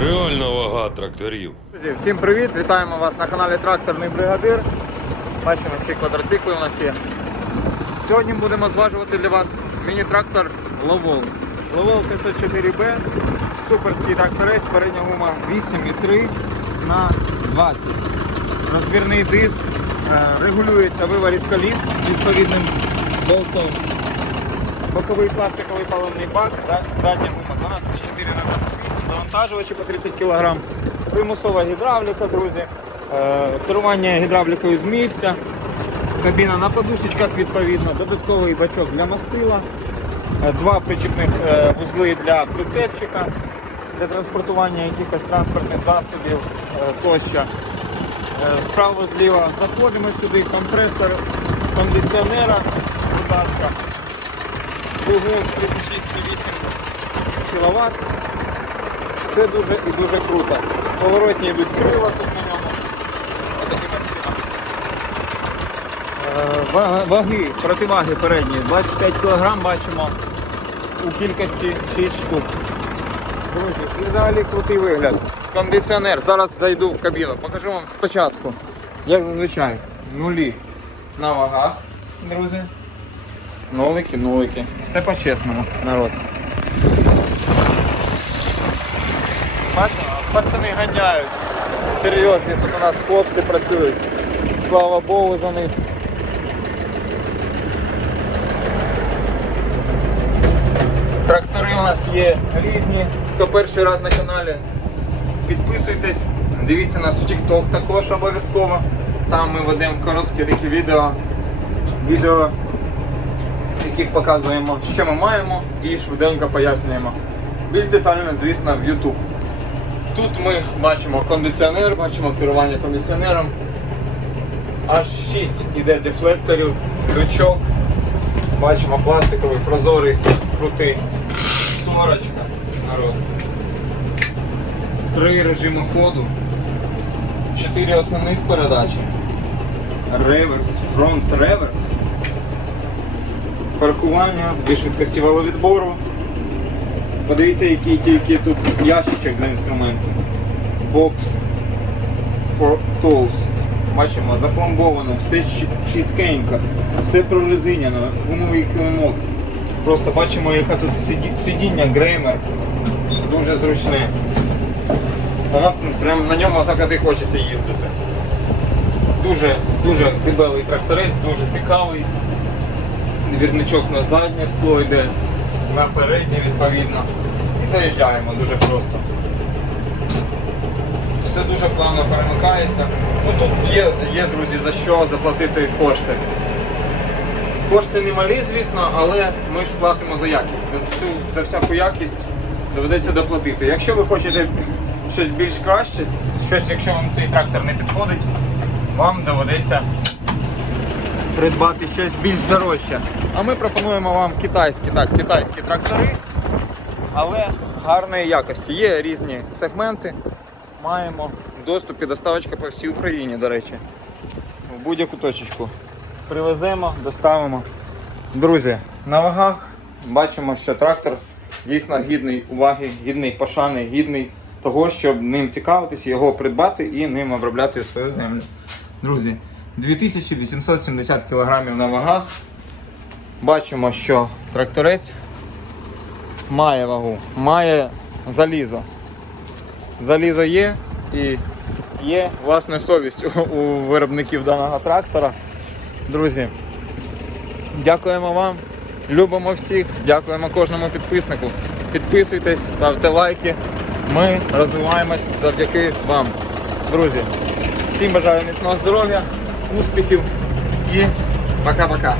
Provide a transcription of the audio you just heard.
Реальна вага тракторів. Друзі, всім привіт! Вітаємо вас на каналі Тракторний Бригадир. Бачимо, всі квадроцикли у нас є. Сьогодні будемо зважувати для вас міні-трактор Ловол. Ловол ТЦ4Б, суперський тракторець, передня гума 8,3 на 20. Розбірний диск, е, регулюється виворіт коліс відповідним болтом. Боковий пластиковий паливний бак, задня гума 12,4 на 28, довантажувачі по 30 кг, примусова гідравліка, друзі, е, керування гідравлікою з місця, кабіна на подушечках відповідно, додатковий бачок для мастила, е, два причіпних е, вузли для прицепчика, для транспортування якихось транспортних засобів тощо. Справа зліва заходимо сюди, компресор кондиціонера, будь ласка. Двигун 36,8 кВт. Все дуже і дуже круто. Поворотні йдуть крила тут на ньому. Отакі картина. Е, Ваги, противаги передні. 25 кг бачимо у кількості 6 штук. Друзі, і взагалі крутий вигляд. Кондиціонер. Зараз зайду в кабіну. Покажу вам спочатку, як зазвичай, нулі на вагах, друзі. Нолики, нолики. Все по-чесному, народ. Пацани ганяють. Серйозні, тут у нас хлопці працюють. Слава Богу за них. Трактори у нас є різні. Хто перший раз на каналі, підписуйтесь, дивіться нас в TikTok також обов'язково. Там ми ведемо короткі такі відео. Відео в яких показуємо, що ми маємо, і швиденько пояснюємо. Більш детально, звісно, в YouTube. Тут ми бачимо кондиціонер, бачимо керування кондиціонером. Аж 6 іде дефлекторів, крючок. Бачимо пластиковий, прозорий, крутий. Шторочка. Народ. Три режими ходу. Чотири основних передачі. Реверс, фронт реверс паркування, дві швидкості валовідбору. Подивіться, який тільки тут ящичок для інструменту. Box for tools. Бачимо, запломбовано, все чіткенько, все прорезиняно, гумовий килимок. Просто бачимо, яке тут сиді- сидіння, греймер. Дуже зручне. Воно прям на ньому так і хочеться їздити. Дуже, дуже дебелий тракторець, дуже цікавий. Двірничок на заднє скло йде, на переднє відповідно. І заїжджаємо дуже просто. Все дуже плавно перемикається. Ну, тут є, є, друзі, за що заплатити кошти. Кошти немалі, звісно, але ми ж платимо за якість. За, всю, за всяку якість доведеться доплатити. Якщо ви хочете щось більш краще, щось, якщо вам цей трактор не підходить, вам доведеться придбати щось більш дорожче. А ми пропонуємо вам китайські, так, китайські трактори, але гарної якості. Є різні сегменти. Маємо доступ і доставочка по всій Україні, до речі. В будь-яку точечку. Привеземо, доставимо. Друзі, на вагах бачимо, що трактор дійсно гідний уваги, гідний пошани, гідний того, щоб ним цікавитися, його придбати і ним обробляти свою землю. Друзі, 2870 кг на вагах. Бачимо, що тракторець має вагу, має залізо. Залізо є і є власне совість у, у виробників даного трактора. Друзі, дякуємо вам, любимо всіх, дякуємо кожному підписнику. Підписуйтесь, ставте лайки. Ми розвиваємось завдяки вам. Друзі, всім бажаю міцного здоров'я, успіхів і пока-пока.